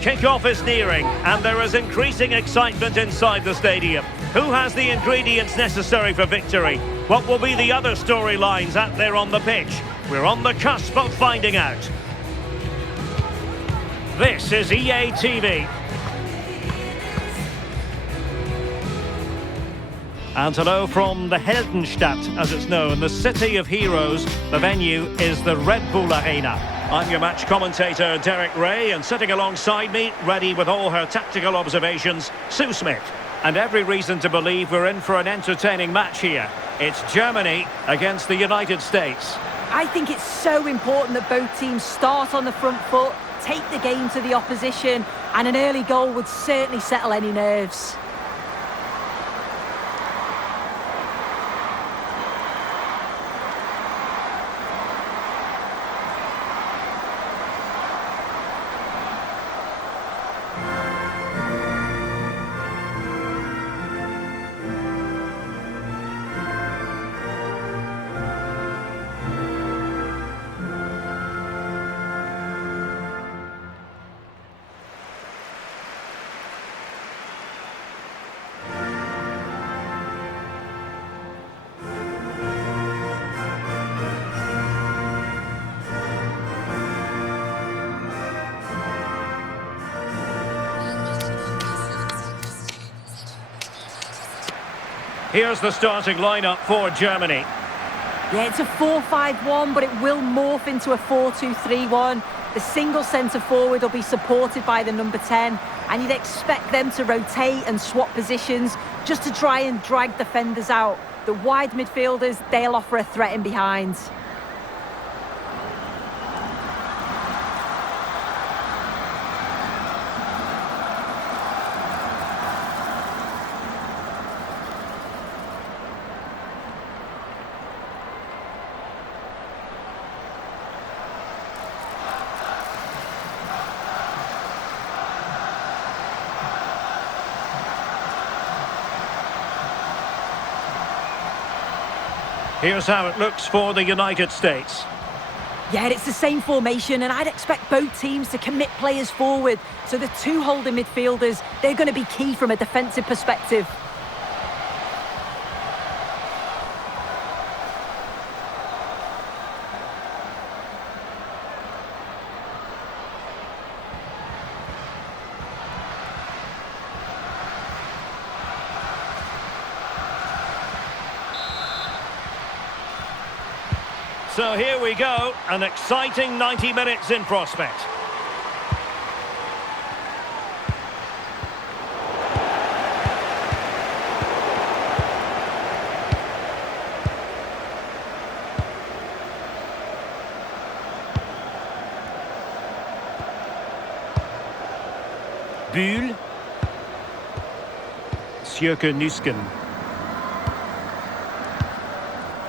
Kick-off is nearing, and there is increasing excitement inside the stadium. Who has the ingredients necessary for victory? What will be the other storylines out there on the pitch? We're on the cusp of finding out. This is EA TV. And hello from the Heldenstadt, as it's known, the city of heroes. The venue is the Red Bull Arena. I'm your match commentator, Derek Ray, and sitting alongside me, ready with all her tactical observations, Sue Smith. And every reason to believe we're in for an entertaining match here. It's Germany against the United States. I think it's so important that both teams start on the front foot, take the game to the opposition, and an early goal would certainly settle any nerves. Here's the starting lineup for Germany. Yeah, it's a 4-5-1, but it will morph into a 4-2-3-1. The single centre-forward will be supported by the number 10, and you'd expect them to rotate and swap positions just to try and drag defenders out. The wide midfielders, they'll offer a threat in behind. Here's how it looks for the United States. Yeah, it's the same formation, and I'd expect both teams to commit players forward. So the two holding midfielders, they're going to be key from a defensive perspective. So here we go, an exciting 90 minutes in prospect. Bühl. Sjöke Nüsken.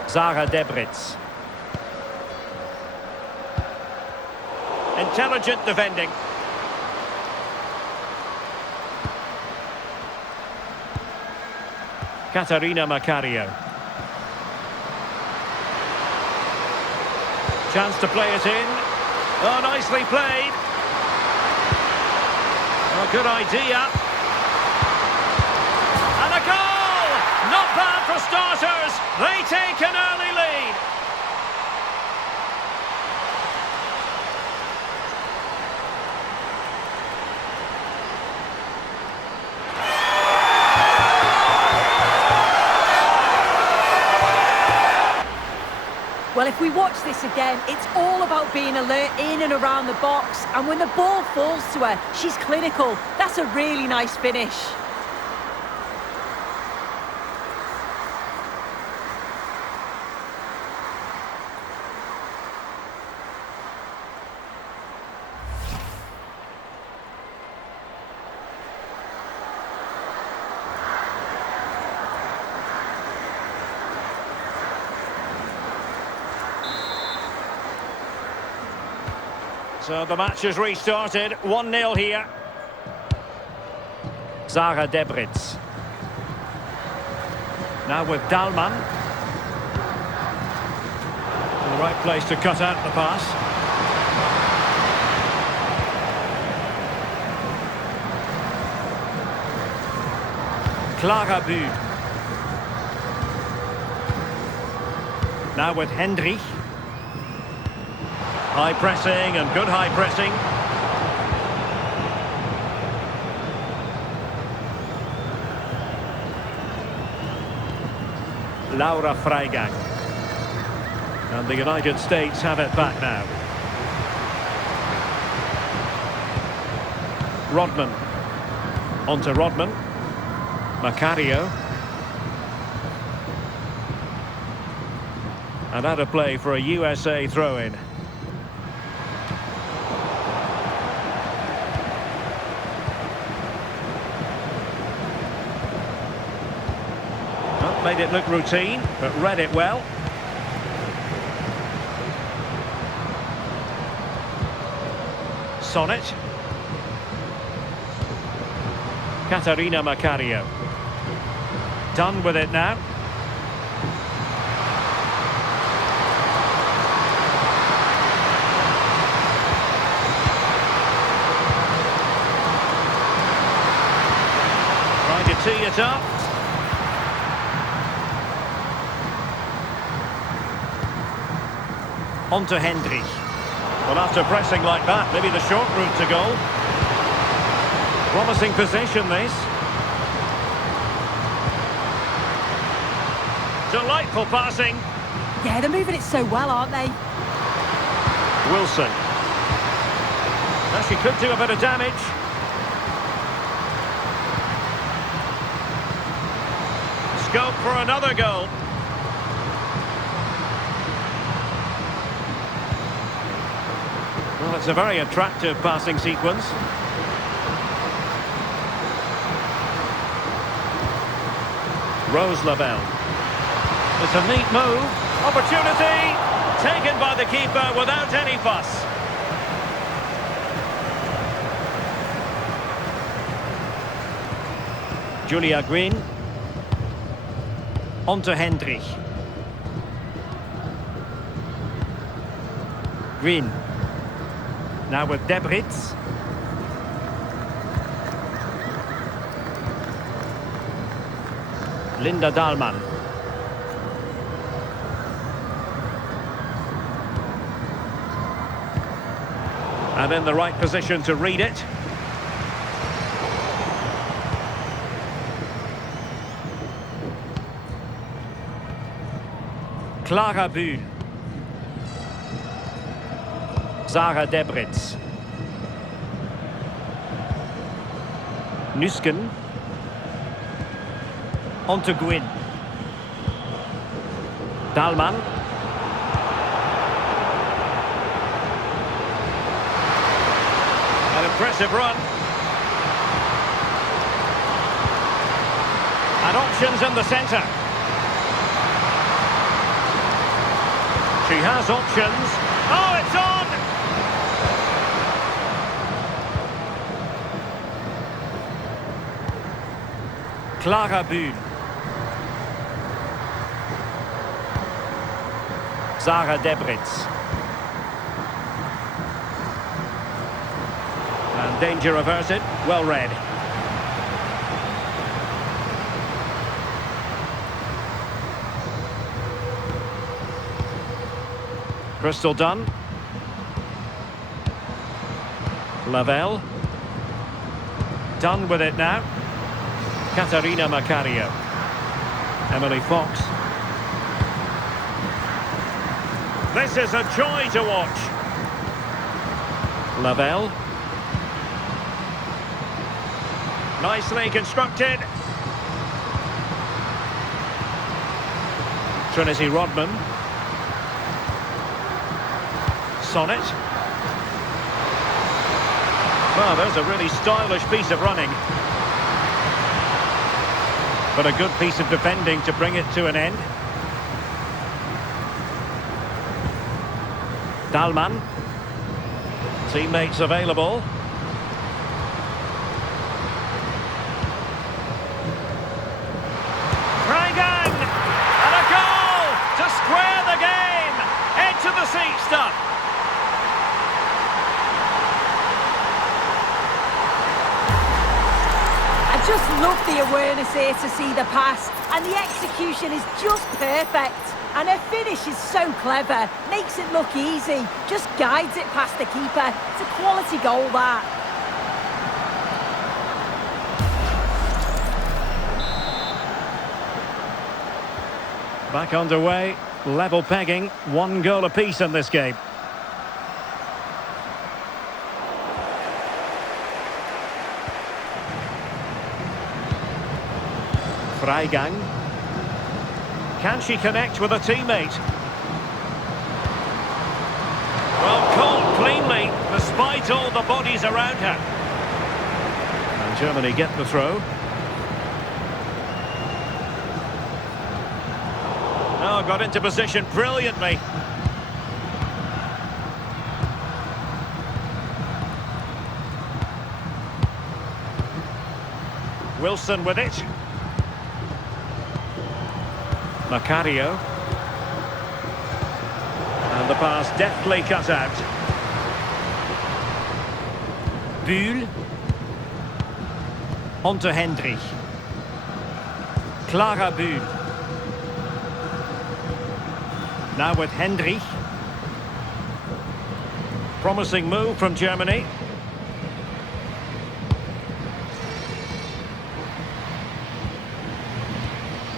Sarah Debritz. Intelligent defending. Katarina Macario. Chance to play it in. Oh, nicely played. Oh, good idea. And a goal! Not bad for starters. They take an early lead. Well, if we watch this again, it's all about being alert in and around the box. And when the ball falls to her, she's clinical. That's a really nice finish. So the match has restarted, 1-0 here. Sarah Debritz. Now with Dahlmann. The right place to cut out the pass. Clara Bühl. Now with Hendrich. High pressing and good high pressing. Laura Freigang. And the United States have it back now. Rodman. On to Rodman. Macario. And out of play for a USA throw-in. Well, made it look routine, but read it well. Sonnet. Katarina Macario. Done with it now. Trying to tee it up. On to Hendrich. Well, after pressing like that, maybe the short route to goal. Promising possession, this. Delightful passing. Yeah, they're moving it so well, aren't they? Wilson. Now she could do a bit of damage. Scope for another goal. Well, it's a very attractive passing sequence. Rose Lavelle. It's a neat move. Opportunity taken by the keeper without any fuss. Julia Green. On to Hendrich. Green. Now with Debritz. Linda Dahlmann. And in the right position to read it. Clara Bühl. Sarah Debritz. Nüsken. On to Gwyn. Dahlmann. An impressive run. And options in the centre. She has options. Oh, it's on! Clara Bühl. Sarah Debritz. And danger averted. Well read. Crystal Dunn. Lavelle. Done with it now. Katarina Macario. Emily Fox. This is a joy to watch. Lavelle. Nicely constructed. Trinity Rodman. Sonnet. Well, there's a really stylish piece of running. But a good piece of defending to bring it to an end. Dahlmann. Teammates available. Freigang! And a goal to square the game! Edge of the seat stuff. Just love the awareness here to see the pass, and the execution is just perfect. And her finish is so clever, makes it look easy, just guides it past the keeper. It's a quality goal, that. Back underway, level pegging, 1 goal apiece in this game. Freigang. Can she connect with a teammate? Well, caught cleanly, despite all the bodies around her. And Germany get the throw. Oh, got into position brilliantly. Wilson with it. Macario. And the pass deftly cut out. Bühl. On to Hendrich. Clara Bühl. Now with Hendrich. Promising move from Germany.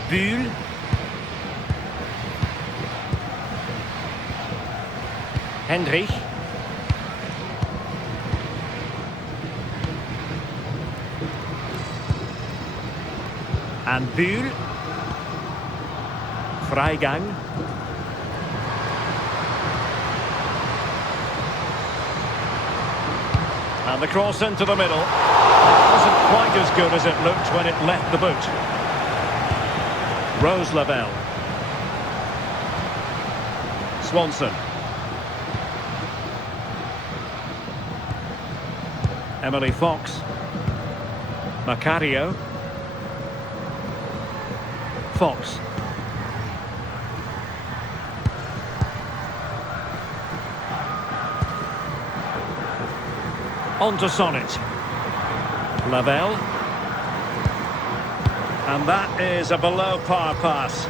Bühl. Hendrich. And Bühl. Freigang. And the cross into the middle. Wasn't quite as good as it looked when it left the boot. Rose Lavelle. Swanson. Emily Fox. Macario. Fox. On to Sonnet. Lavelle. And that is a below par pass.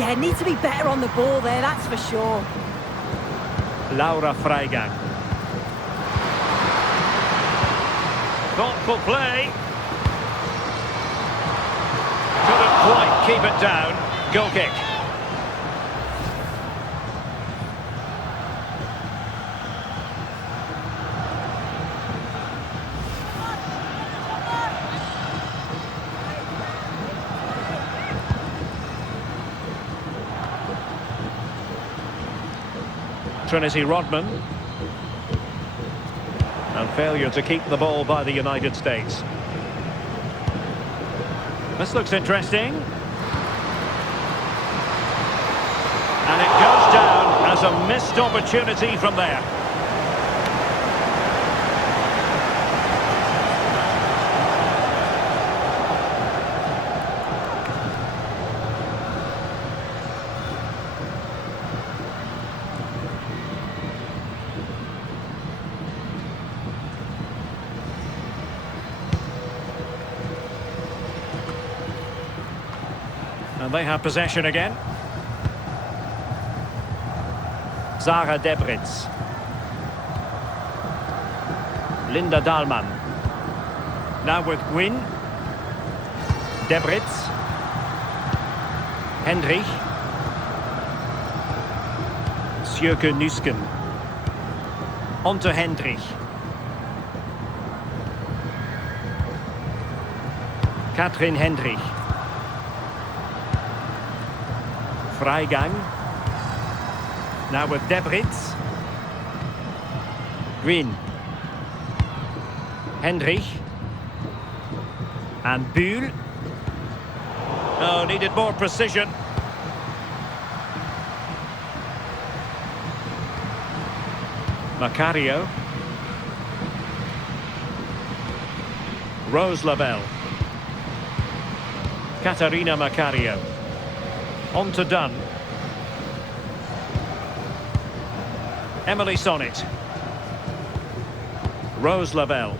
Yeah, need to be better on the ball there, that's for sure. Laura Freigang. Thoughtful play. Couldn't quite keep it down. Goal kick. Trinity Rodman. And failure to keep the ball by the United States. This looks interesting. And it goes down as a missed opportunity from there. And they have possession again. Zara Debritz. Linda Dahlmann. Now with Gwyn. Debritz. Hendrich. Sjöke Nüsken. On to Hendrich. Katrin Hendrich. Freigang. Now with Debritz. Green. Hendrich. And Bühl. Oh, needed more precision. Macario. Rose Lavelle. Katarina Macario. On to Dunn. Emily Sonnet. Rose Lavelle.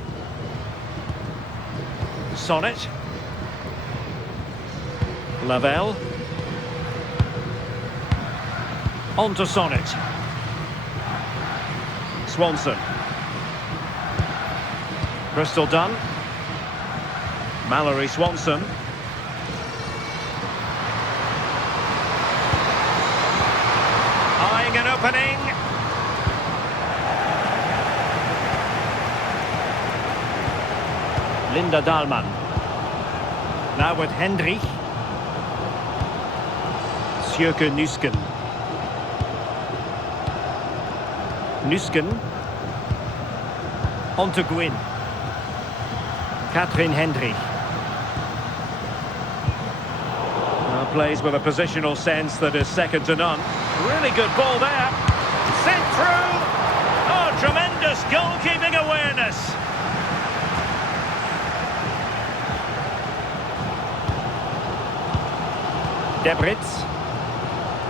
Sonnet. Lavelle. On to Sonnet. Swanson. Bristol done. Mallory Swanson. Eyeing an opening. Linda Dahlmann. Now with Hendry. Sjöke Nusken. Nusken. On to Gwyn. Catherine Hendry. Plays with a positional sense that is second to none. Really good ball there. Sent through. Oh, tremendous goalkeeping awareness. Debritz.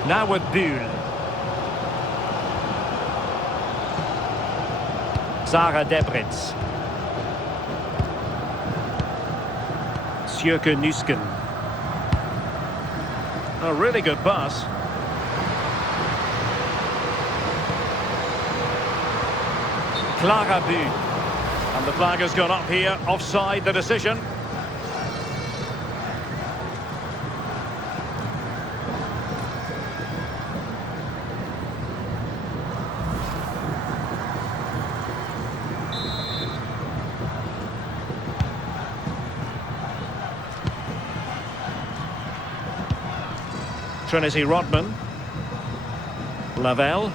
Now with Buhl. Sarah Debritz. Sjöke Nusken. A really good pass. Clara Buhl. And the flag has gone up here, offside the decision. Trinity Rodman. Lavelle.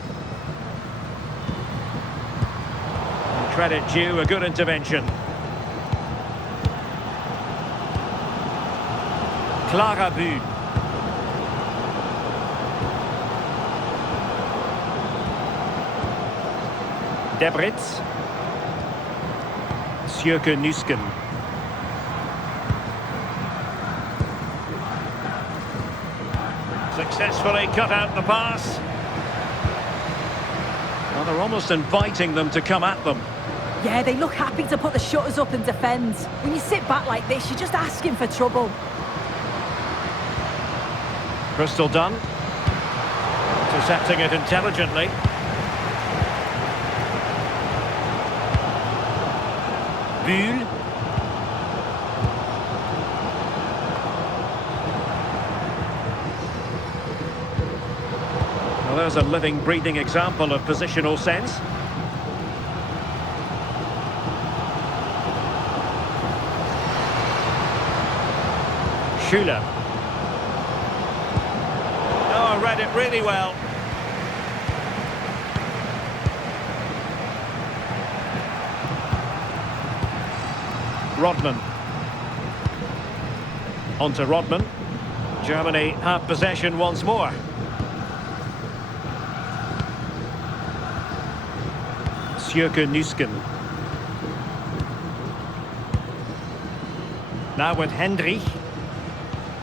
And credit due, a good intervention. Clara Buhl. Debritz. Sjöke Nusken. Successfully cut out the pass. Well, they're almost inviting them to come at them. Yeah, they look happy to put the shutters up and defend. When you sit back like this, you're just asking for trouble. Bristol done. Intercepting it intelligently. Buhl. Well, there's a living, breathing example of positional sense. Schuler. Oh, read it really well. Rodman. On to Rodman. Germany have possession once more. Sjöke Nusken. Now with Hendry.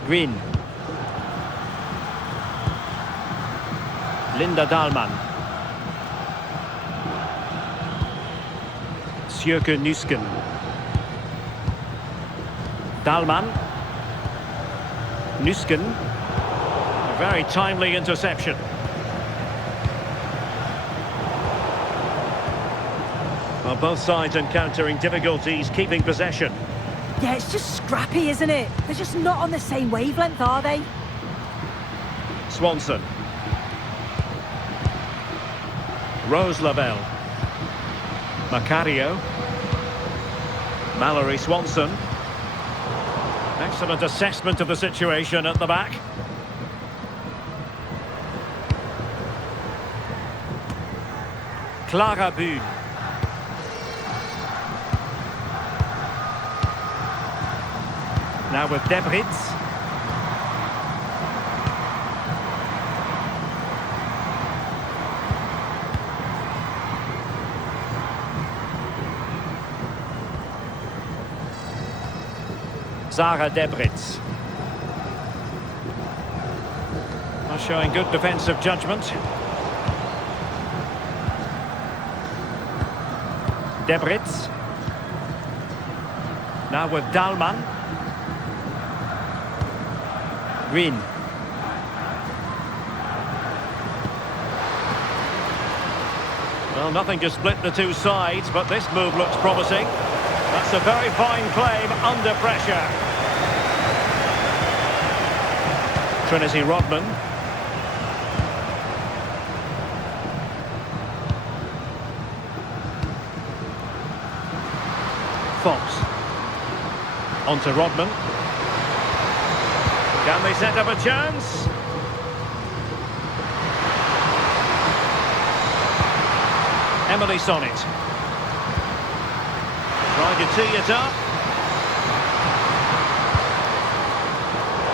Green. Linda Dahlmann. Sjöke Nusken. Dahlmann. Nusken. A very timely interception. Well, both sides encountering difficulties keeping possession. Yeah, it's just scrappy, isn't it? They're just not on the same wavelength, are they? Swanson. Rose Lavelle. Macario. Mallory Swanson. Excellent assessment of the situation at the back. Clara Buhl. Now with Debritz. Sarah Debritz. Well, showing good defensive judgment. Debritz. Now with Dalman. Green. Well, nothing to split the two sides, but this move looks promising. That's a very fine claim under pressure. Trinity Rodman. Fox. On to Rodman. Can they set up a chance? Emily Sonnet. Trying to tee it up.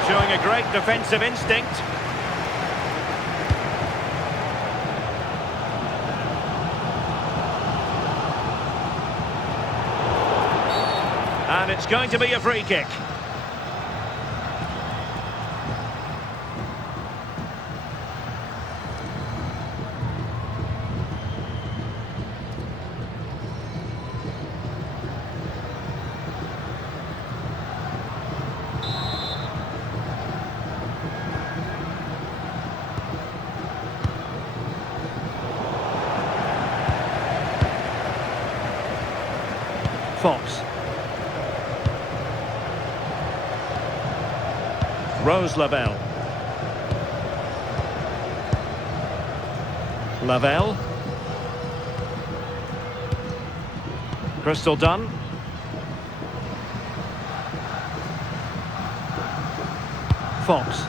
Showing a great defensive instinct. And it's going to be a free kick. Fox. Rose Lavelle. Lavelle. Crystal Dunn. Fox.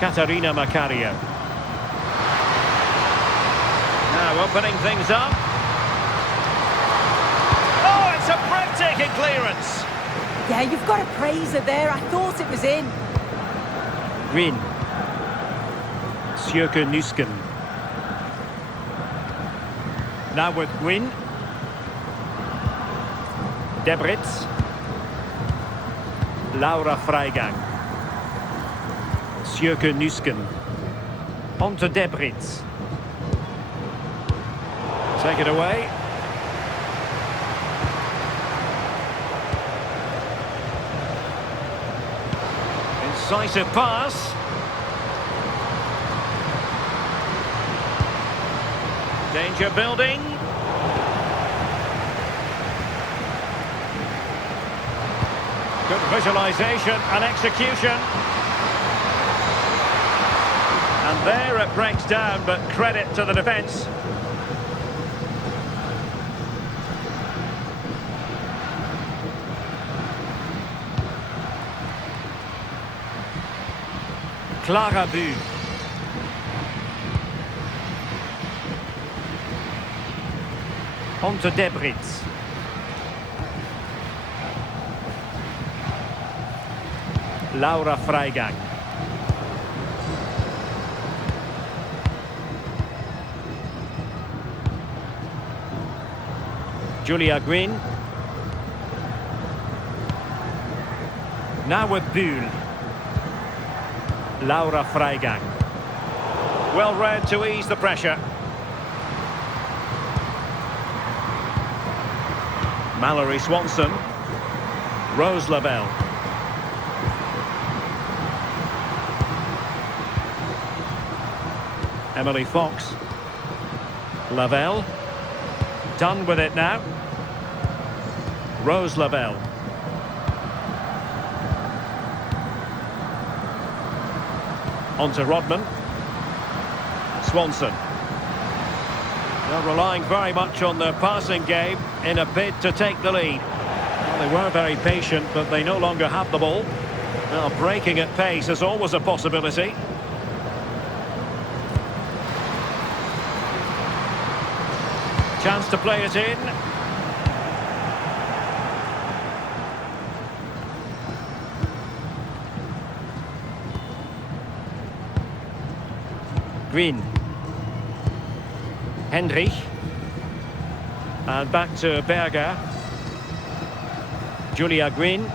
Katarina Macario. Now opening things up. Oh, it's a breathtaking clearance. Yeah, you've got to praise her there. I thought it was in. Green. Sjöke Nusken. Now with Gwyn. Debritz. Laura Freigang. Sjöke Nusken. On to Debritz. Take it away. Incisive pass. Danger building. Good visualization and execution. And there it breaks down, but credit to the defence. Clara Bühn. On to Debritz. Laura Freigang. Julia Green. Now with Bühl. Laura Freigang. Well read to ease the pressure. Mallory Swanson. Rose Lavelle. Emily Fox. Lavelle. Done with it now. Rose Lavelle. On to Rodman. Swanson. They're relying very much on their passing game in a bid to take the lead. Well, they were very patient, but they no longer have the ball. Now, breaking at pace is always a possibility. Chance to play it in. Green. Hendrich. And back to Berger. Julia Green.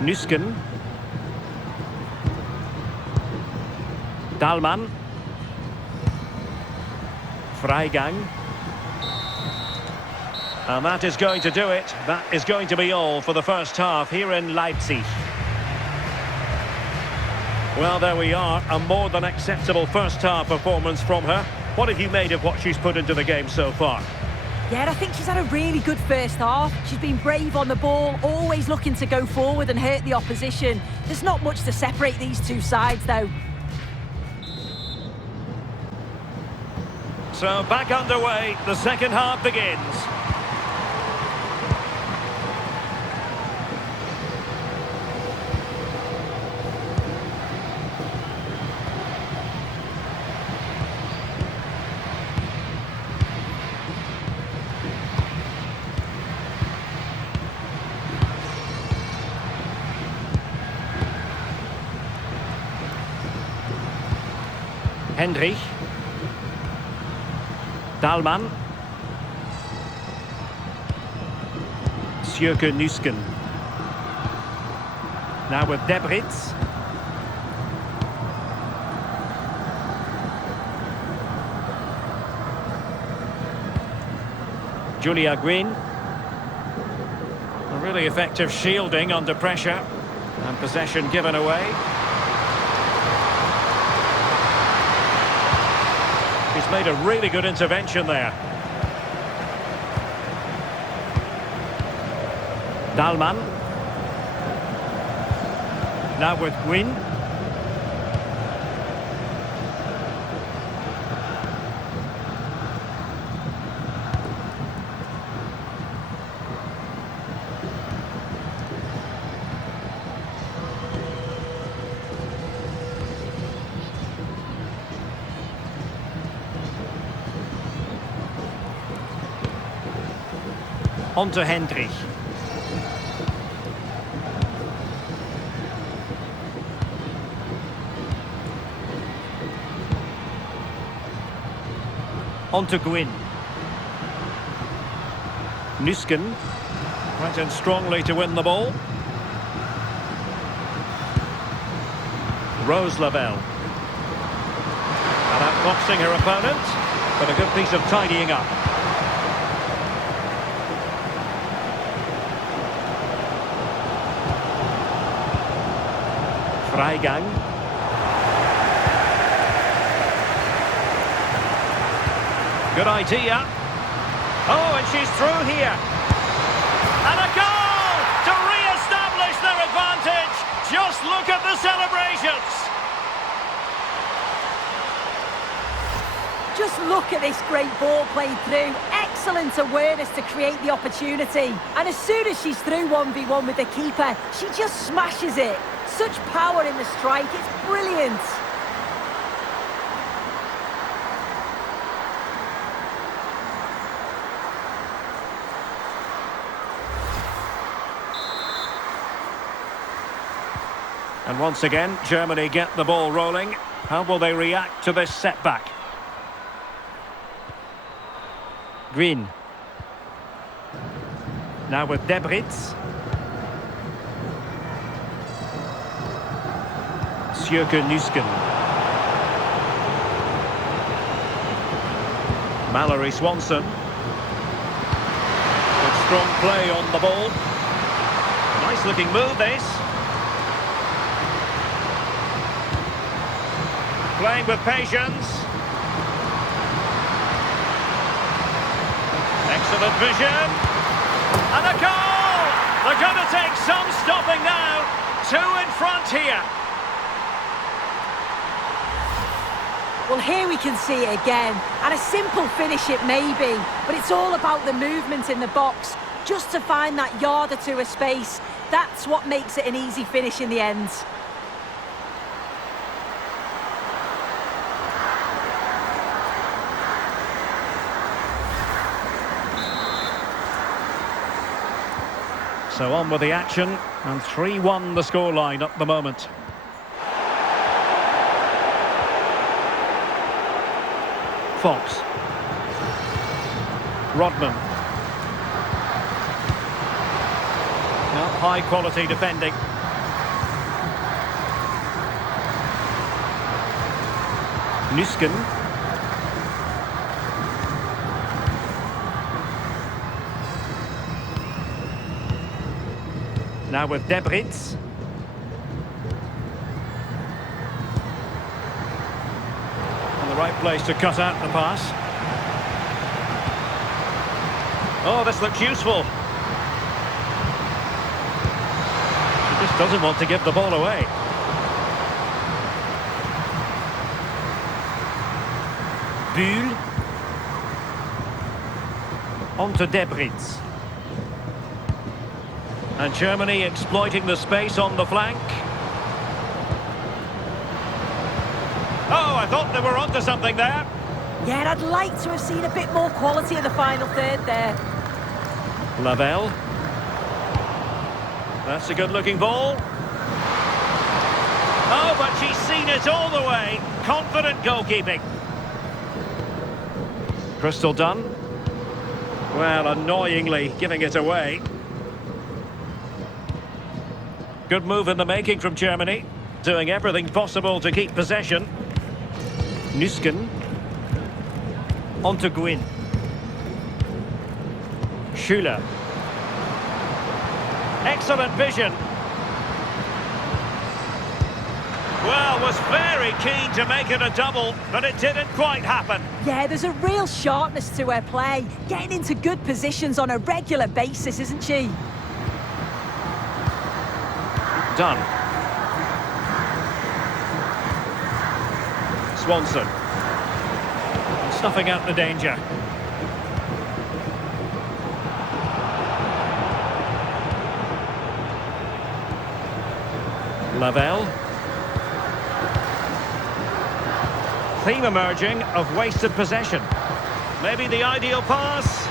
Nusken. Dalman. Freigang. And that is going to do it. That is going to be all for the first half here in Leipzig. Well, there we are. A more than acceptable first half performance from her. What have you made of what she's put into the game so far? Yeah, I think she's had a really good first half. She's been brave on the ball, always looking to go forward and hurt the opposition. There's not much to separate these two sides, though. So back underway, the second half begins. Hendrich. Dahlmann. Sjöke Nusken. Now with Debritz. Julia Green. A really effective shielding under pressure. And possession given away. He's made a really good intervention there. Dahlmann. Now with Gwyn. On to Hendrich. On to Gwyn. Nusken went in strongly to win the ball. Rose Lavelle. And outboxing her opponent, but a good piece of tidying up. Freigang. Good idea. Oh, and she's through here. And a goal to re-establish their advantage. Just look at the celebrations. Just look at this great ball played through. Excellent awareness to create the opportunity. And as soon as she's through 1v1 with the keeper, she just smashes it. Such power in the strike, it's brilliant. And once again, Germany get the ball rolling. How will they react to this setback? Green. Now with Debritz. Sjöke Nusken. Mallory Swanson. Good strong play on the ball. Nice looking move this. Playing with patience. Excellent vision. And a goal! They're going to take some stopping now. 2 in front here. Well, here we can see it again, and a simple finish it may be, but it's all about the movement in the box, just to find that yard or two of space. That's what makes it an easy finish in the end. So on with the action, and 3-1 the scoreline at the moment. Fox. Rodman. Now, high quality defending. Nusken. Now with Debritz. In the right place to cut out the pass. Oh, this looks useful. He just doesn't want to give the ball away. Buhl. On to Debritz. And Germany exploiting the space on the flank. Oh, I thought they were onto something there. Yeah, and I'd like to have seen a bit more quality in the final third there. Lavelle. That's a good-looking ball. Oh, but she's seen it all the way. Confident goalkeeping. Crystal Dunn. Well, annoyingly giving it away. Good move in the making from Germany. Doing everything possible to keep possession. Nüsken. On to Gwyn. Schüller. Excellent vision. Well, was very keen to make it a double, but it didn't quite happen. Yeah, there's a real sharpness to her play. Getting into good positions on a regular basis, isn't she? Done. Swanson. Snuffing out the danger. Lavelle. Theme emerging of wasted possession. Maybe the ideal pass.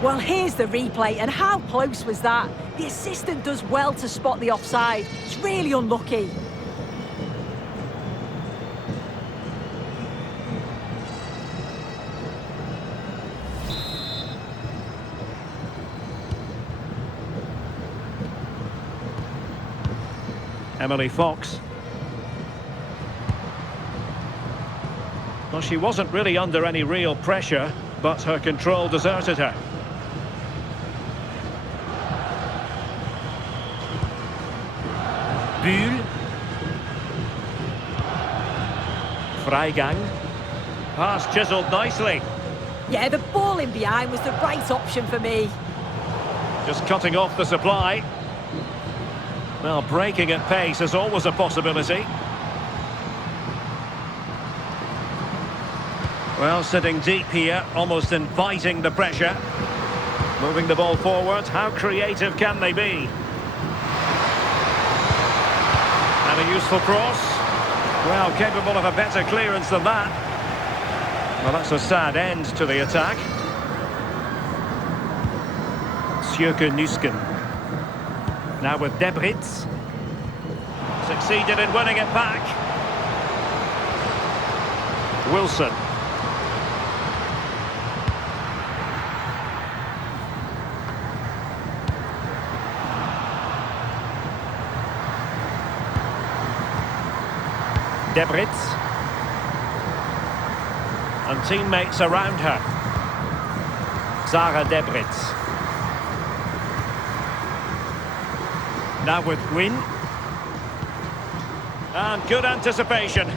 Well, here's the replay, and how close was that? The assistant does well to spot the offside. It's really unlucky. Emily Fox. Well, she wasn't really under any real pressure, but her control deserted her. Buhl. Freigang. Pass chiselled nicely. Yeah, the ball in behind was the right option for me. Just cutting off the supply. Well, breaking at pace is always a possibility. Well, sitting deep here, almost inviting the pressure. Moving the ball forward, how creative can they be? And a useful cross. Well, capable of a better clearance than that. Well, that's a sad end to the attack. Sjöke Nüsken. Now with Debritz. Succeeded in winning it back. Wilson. Debritz. And teammates around her. Sarah Debritz. Now with Gwyn. And good anticipation.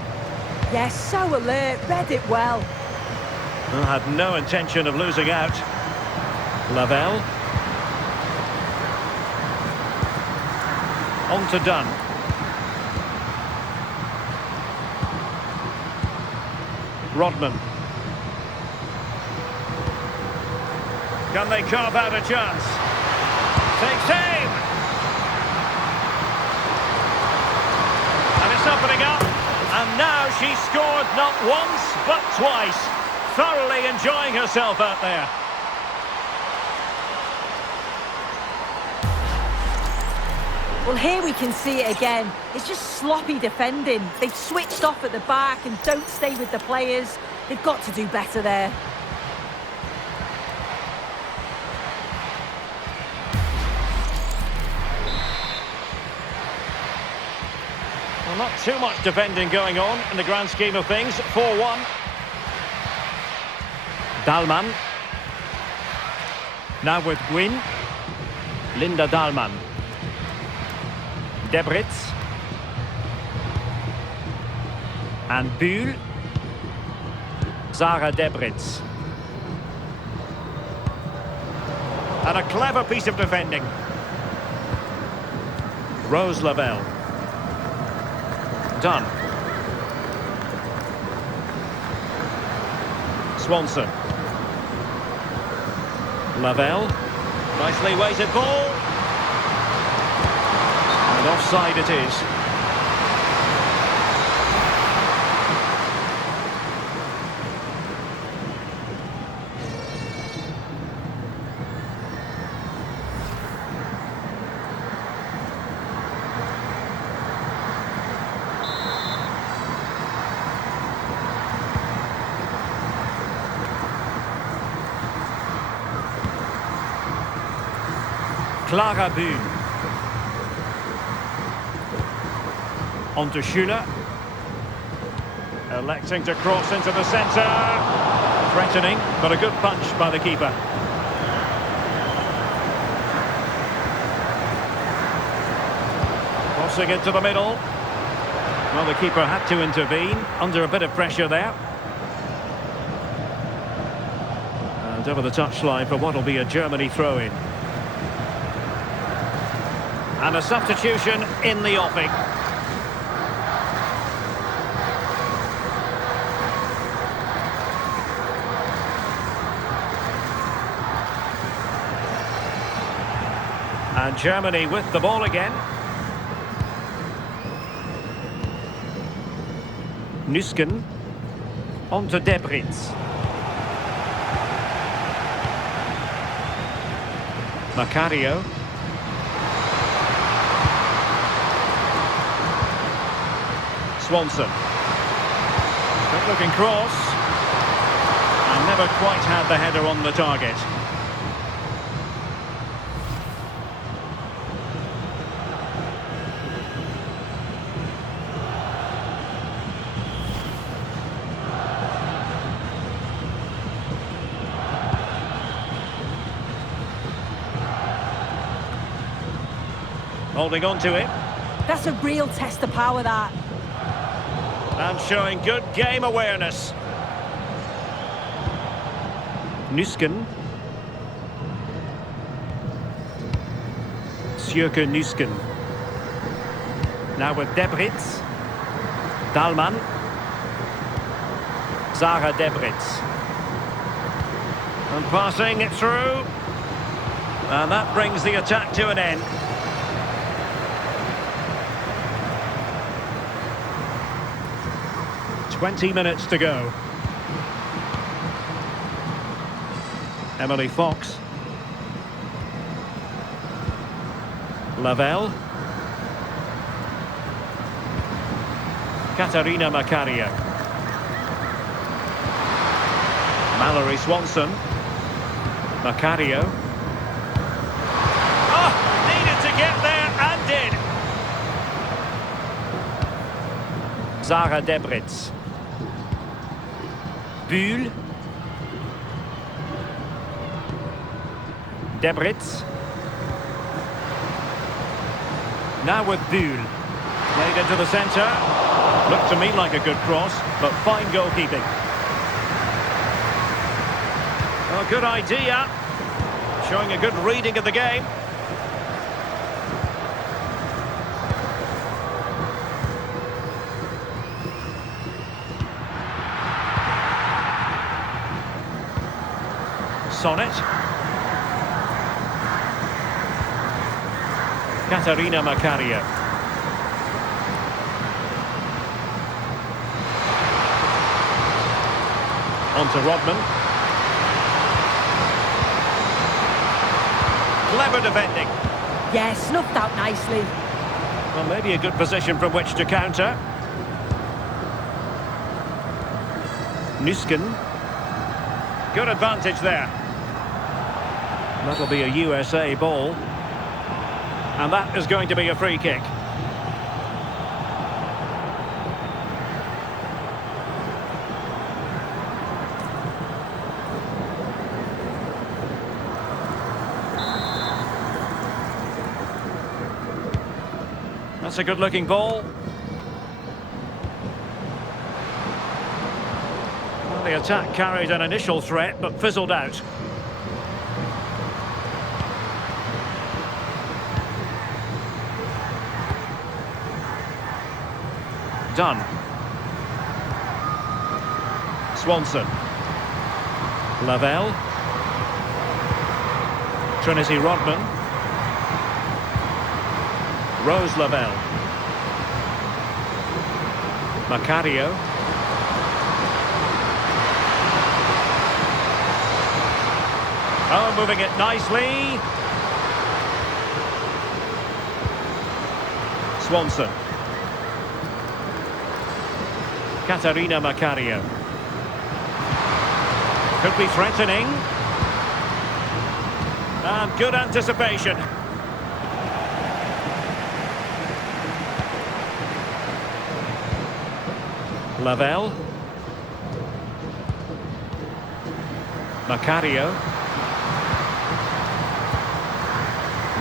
Yes, so alert, read it well. Well, had no intention of losing out. Lavelle. On to Dunn. Rodman. Can they carve out a chance? Takes aim! And it's opening up. And now she's scored not once, but twice. Thoroughly enjoying herself out there. Well, here we can see it again. It's just sloppy defending. They've switched off at the back and don't stay with the players. They've got to do better there. Well, not too much defending going on in the grand scheme of things. 4-1. Dahlmann. Now with Gwyn. Linda Dahlmann. Debritz. And Bühl. Zara Debritz. And a clever piece of defending. Rose Lavelle. Done. Swanson. Lavelle. Nicely weighted ball. And offside it is. Clara Bühn. On to Schüller. Electing to cross into the centre. Threatening, but a good punch by the keeper. Crossing into the middle. Well, the keeper had to intervene, under a bit of pressure there. And over the touchline for what will be a Germany throw-in. And a substitution in the offing. And Germany with the ball again. Nüsken. On to Debritz. Macario. Swanson. Good looking cross. And never quite had the header on the target. Holding on to it. That's a real test of power, that. And showing good game awareness. Nüsken. Sjöke Nüsken. Now with Debritz. Dahlmann. Zara Debritz. And passing it through. And that brings the attack to an end. "20 minutes to go." Emily Fox. Lavelle. Katarina Macario. Mallory Swanson. Macario. Oh, needed to get there and did. Zara Debritz. Bühl. Debritz. Now with Bühl. Played into the centre. Looked to me like a good cross, but fine goalkeeping. Well, good idea. Showing a good reading of the game. Sonnet. Katarina Macario. On to Rodman. Clever defending. Yeah, snuffed out nicely. Well, maybe a good position from which to counter. Nüsken. Good advantage there. That'll be a USA ball. And that is going to be a free kick. That's a good-looking ball. Well, the attack carried an initial threat, but fizzled out. Done. Swanson. Lavelle. Trinity Rodman. Rose Lavelle. Macario. Oh, moving it nicely. Swanson. Katarina Macario. Could be threatening. And good anticipation. Lavelle. Macario.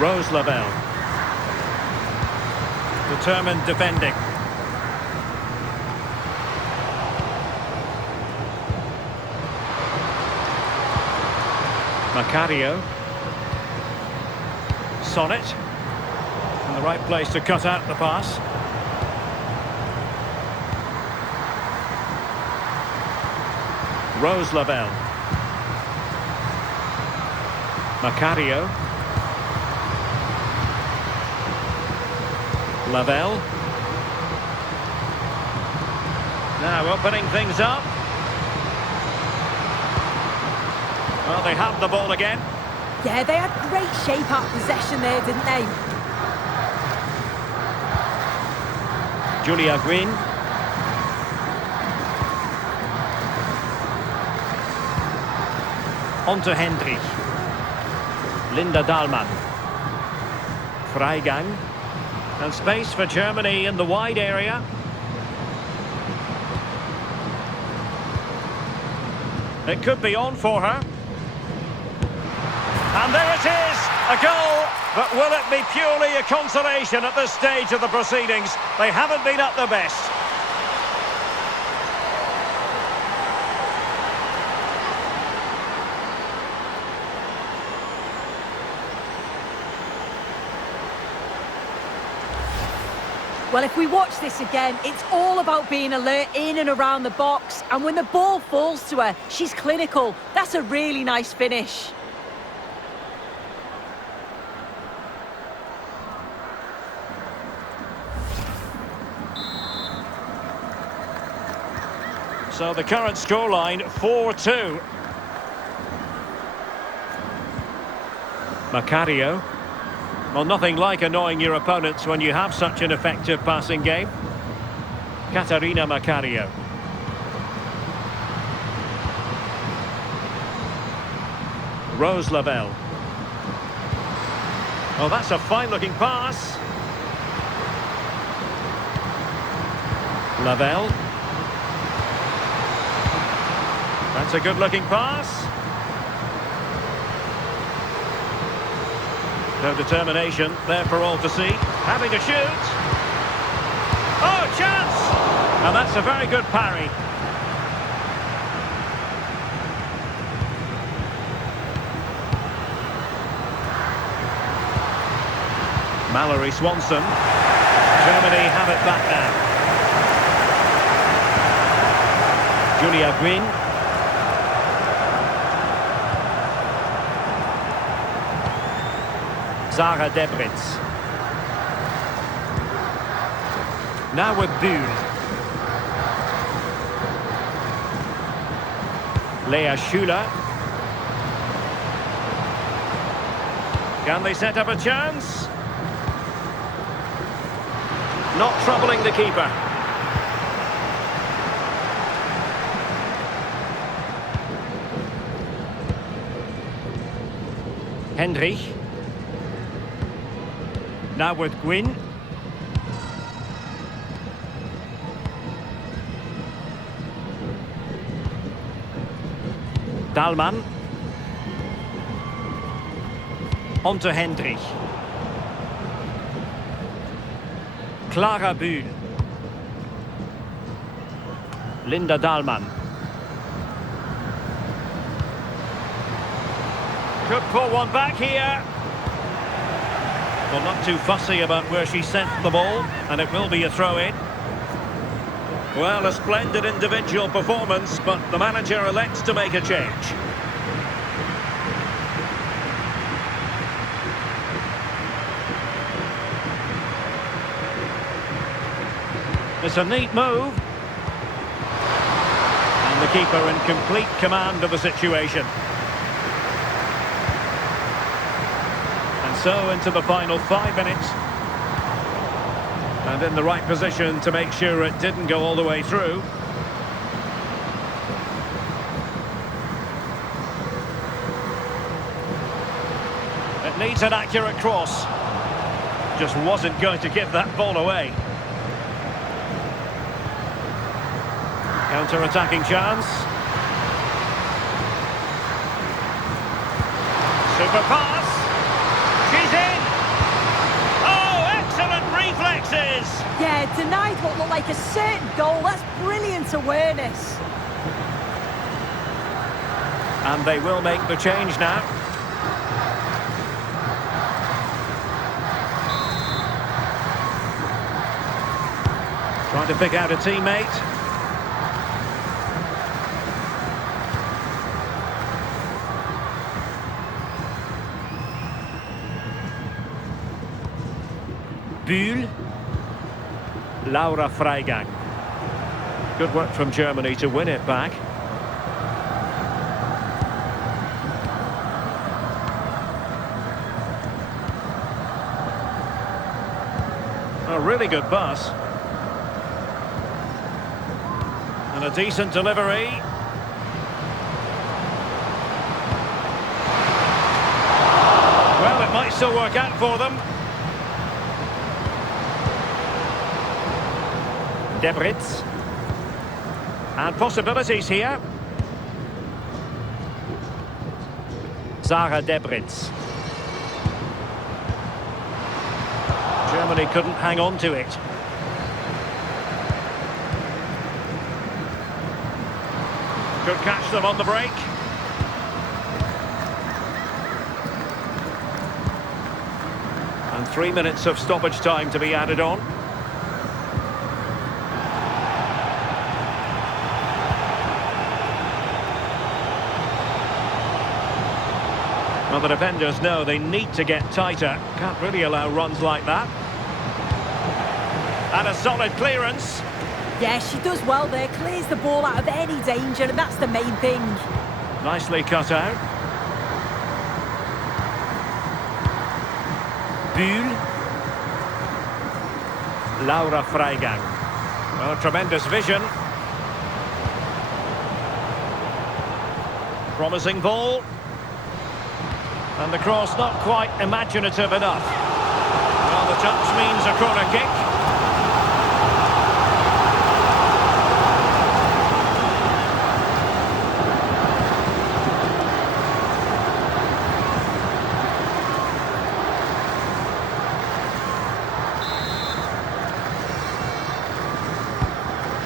Rose Lavelle. Determined defending. Macario. Sonnet. In the right place to cut out the pass. Rose Lavelle. Macario. Lavelle. Now opening things up. Well, they have the ball again. Yeah, they had great shape out possession there, didn't they? Julia Green. On to Hendrich. Linda Dahlmann. Freigang. And space for Germany in the wide area. It could be on for her. And there it is, a goal, but will it be purely a consolation at this stage of the proceedings? They haven't been at their best. Well, if we watch this again, it's all about being alert in and around the box. And when the ball falls to her, she's clinical. That's a really nice finish. So the current scoreline, 4-2. Macario. Well, nothing like annoying your opponents when you have such an effective passing game. Katarina Macario. Rose Lavelle. Oh, that's a fine-looking pass. Lavelle. That's a good-looking pass. No determination there for all to see. Having a shoot. Oh, chance! And that's a very good parry. Mallory Swanson. Germany have it back now. Julia Green. Zara Debritz. Now with Buhl. Lea Schuler. Can they set up a chance? Not troubling the keeper. Hendrich. Now with Gwyn. Dahlmann. On to Hendrich. Clara Bühl. Linda Dahlmann. Could pull one back here. Well, not too fussy about where she sent the ball, and it will be a throw-in. Well, a splendid individual performance, but the manager elects to make a change. It's a neat move. And the keeper in complete command of the situation. And so into the final 5 minutes. And in the right position to make sure it didn't go all the way through. It needs an accurate cross. Just wasn't going to give that ball away. Counter-attacking chance. Super pass. She's in. Oh, excellent reflexes. Yeah, denied what looked like a certain goal. That's brilliant awareness. And they will make the change now. Trying to pick out a teammate. Bühl. Laura Freigang. Good work from Germany to win it back. A really good pass. And a decent delivery. Well, it might still work out for them. Debritz. And possibilities here. Sarah Debritz. Germany couldn't hang on to it. Could catch them on the break. And 3 minutes of stoppage time to be added on. Well, the defenders know they need to get tighter. Can't really allow runs like that. And a solid clearance. Yeah, she does well there. Clears the ball out of any danger, and that's the main thing. Nicely cut out. Bühl. Laura Freigang. Well, tremendous vision. Promising ball. And the cross not quite imaginative enough. Well, the touch means a corner kick.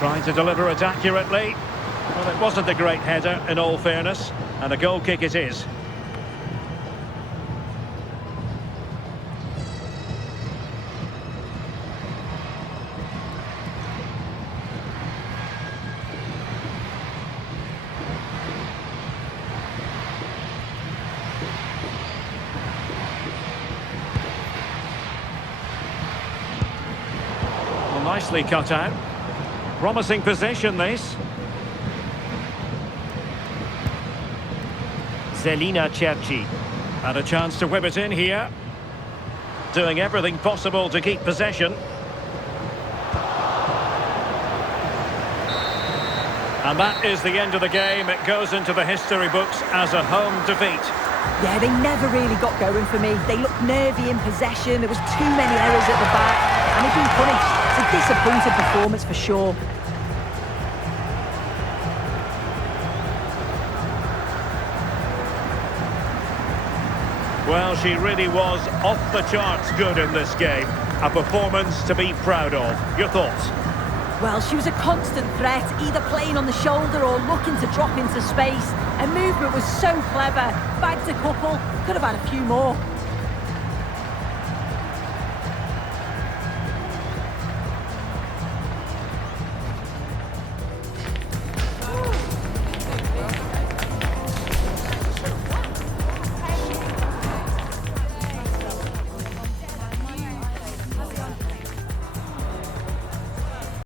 Trying to deliver it accurately. Well, it wasn't a great header, in all fairness. And a goal kick it is. Nicely cut out. Promising position, this. Zelina Cerci. And a chance to whip it in here. Doing everything possible to keep possession. And that is the end of the game. It goes into the history books as a home defeat. Yeah, they never really got going for me. They looked nervy in possession. There was too many errors at the back. And they've been punished. It's a disappointing performance for sure. Well, she really was off the charts good in this game. A performance to be proud of. Your thoughts? Well, she was a constant threat, either playing on the shoulder or looking to drop into space. Her movement was so clever, bagged a couple, could have had a few more.